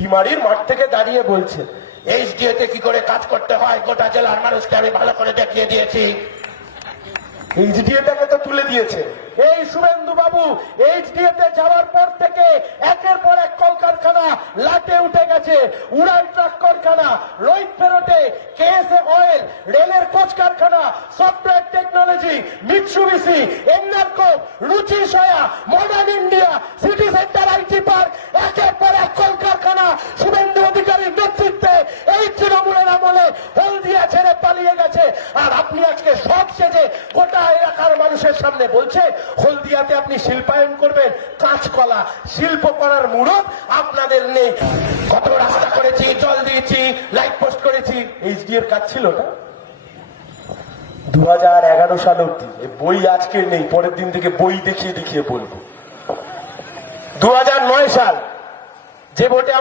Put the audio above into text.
ডিমারির মাঠ থেকে দাঁড়িয়ে বলছে এইচডিএতে কি করে কাজ করতে হয় গোটা জেলার মানুষকে আমি ভালো করে দেখিয়ে দিয়েছি। এইচডিএটাকে তো তুলে দিয়েছে। এই শুভেন্দু বাবু এইচডিএতে যাওয়ার পর থেকে একের পর এক কলকারখানা লাটে উঠে গেছে। উড়ান ট্রাক কারখানা, রোহিত ফেরোটে, কেএসএ অয়েল, রেলের কোচ কারখানা, সফটওয়্যার টেকনোলজি, মিৎসুবিশি, এমনারকো, রুচি soya, modern India, city centre IT park, একের পর এক কলকারখানা শুভেন্দু অধিকারীর নেতৃত্বে এই তৃণমূলের আমলে হলদিয়া ছেড়ে পালিয়ে গেছে। আর আপনি আজকে সব সেজে গোটা এলাকার মানুষের সামনে বলছে হলদিয়াতে আপনি শিল্পায়ন করবেন। কাঁচকলা শিল্প করার মুরত আপনাদের নেই। কত রাস্তা করেছি, জল দিয়েছি, লাইট পোস্ট করেছি, এইচডি এর কাজ ছিল না 2011 সাল অব্দি। বই আজকে নেই, পরের দিন থেকে বই দেখিয়ে দেখিয়ে বলবো। 2009 সাল যে ভোটে